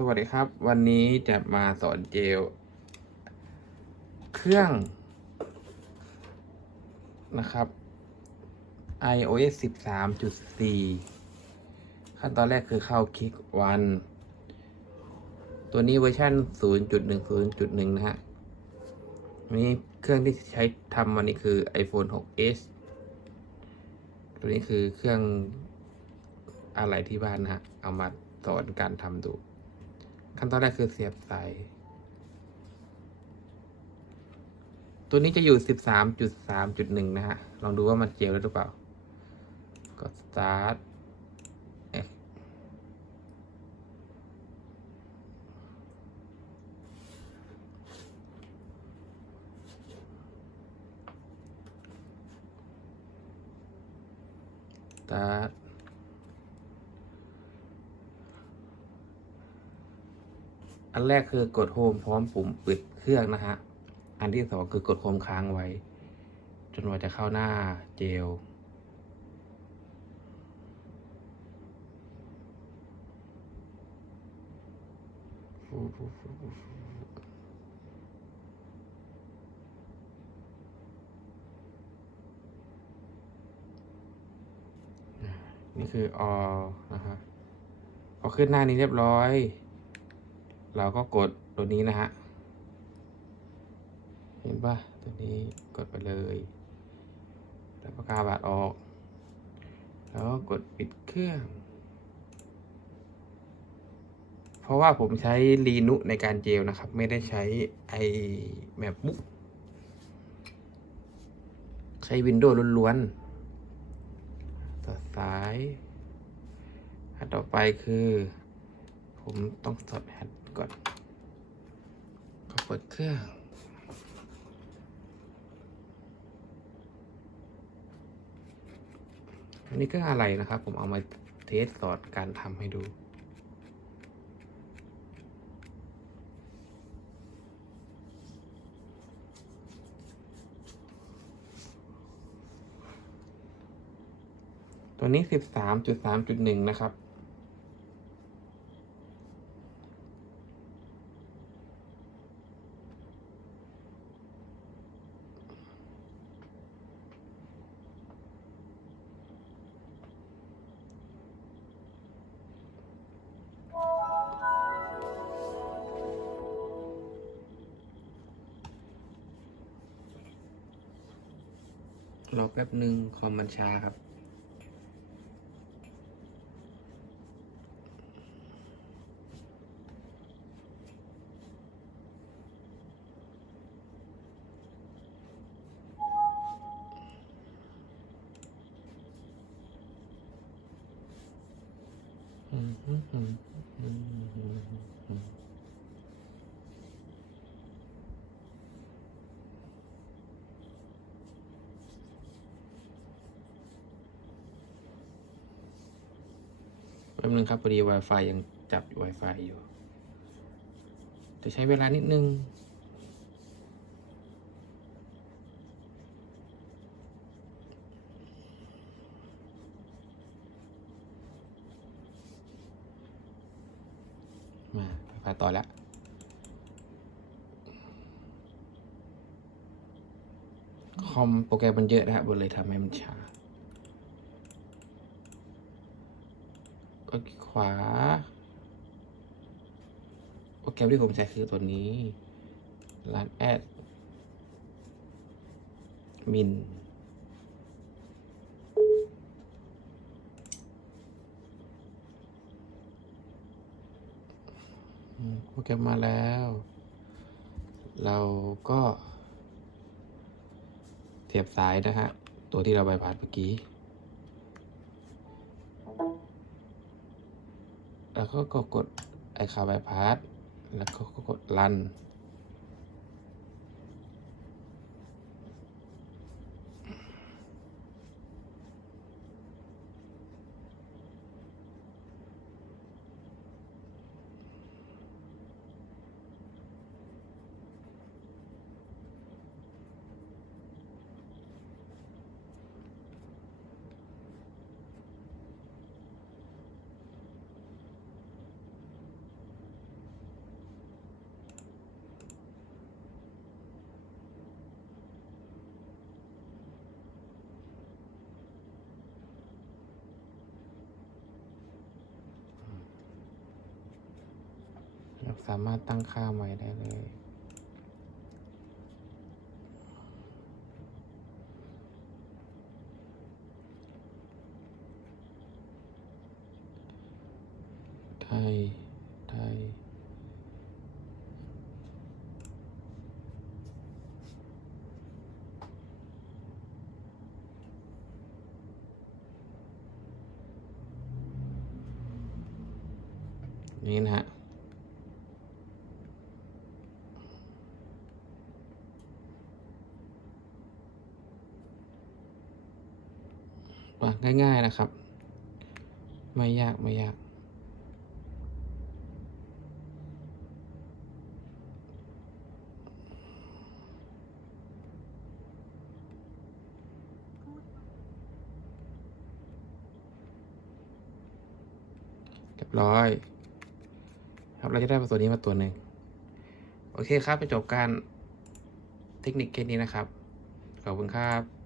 สวัสดีครับ วันนี้จะมาสอนเจล เครื่องนะครับ iOS 13.4 ขั้นตอนแรกคือเข้าคลิกวัน ตัวนี้เวอร์ชัน0.10.1 นะฮะนนี้เครื่องที่ใช้ทำวันนี้คือ iPhone 6s ตัวนี้คือเครื่องอะไรที่บ้านนะฮะ เอามาสอนการทำดู ขั้นตอนแรกคือเสียบสายตัวนี้จะอยู่ 13.3.1 นะฮะ ลองดูว่ามันเจียวหรือเปล่ากด start เอ๊ะสตาร์ท อันแรกคือกดโฮมพร้อมปุ่มปิดเครื่องนะฮะ อันที่สองคือกดโฮมค้างไว้ จนกว่าจะเข้าหน้าเจล นี่คือออนะฮะพอขึ้นหน้านี้เรียบร้อย เราก็กดตัวนี้นะฮะ เห็นปะตัวนี้กดไปเลยแล้วก็กาบาดออก แล้วก็กดปิดเครื่อง เพราะว่าผมใช้ลีนุในการเจลนะครับ ไม่ได้ใช้ไอแบบบุ๊กใช้วินโดว์ล้วนๆ ต่อสายอันต่อไปคือ ผมต้องสอดแฮด ก่อนก็เปิดเครื่องอันนี้เครื่องอะไรนะครับ ผมเอามาเทสสอนการทำให้ดูตัวนี้สิบสามจุดสามจุดหนึ่งนะครับ รอแป๊บหนึ่งคอมมันช้าครับ แป๊บนึงครับพอดี Wi-Fi ยังจับ Wi-Fi อยู่ จะใช้เวลานิดนึงมาไปต่อแล้วคอมโปรแกรมมันเยอะนะครับเลยทำให้มันช้า ก็ขวา โปรแกรมที่ผมใช้คือตัวนี้ร้านแอดมินโปรแกรมมาแล้ว เราก็เสียบสายนะฮะ ตัวที่เราใบพัดเมื่อกี้ แล้วก็กดไอคาบายพาสแล้วก็กดรัน อ สามารถตั้งค่าใหม่ได้เลย ไทย ไทย นี่นะฮะ อะง่าย ๆนะครับ ไม่ยากไม่ยาก เรียบร้อย ครับเราจะได้มาตัวนี้มาตัวหนึ่งโอเคครับไปจบการเทคนิคแค่นี้นะครับ ขอบคุณครับ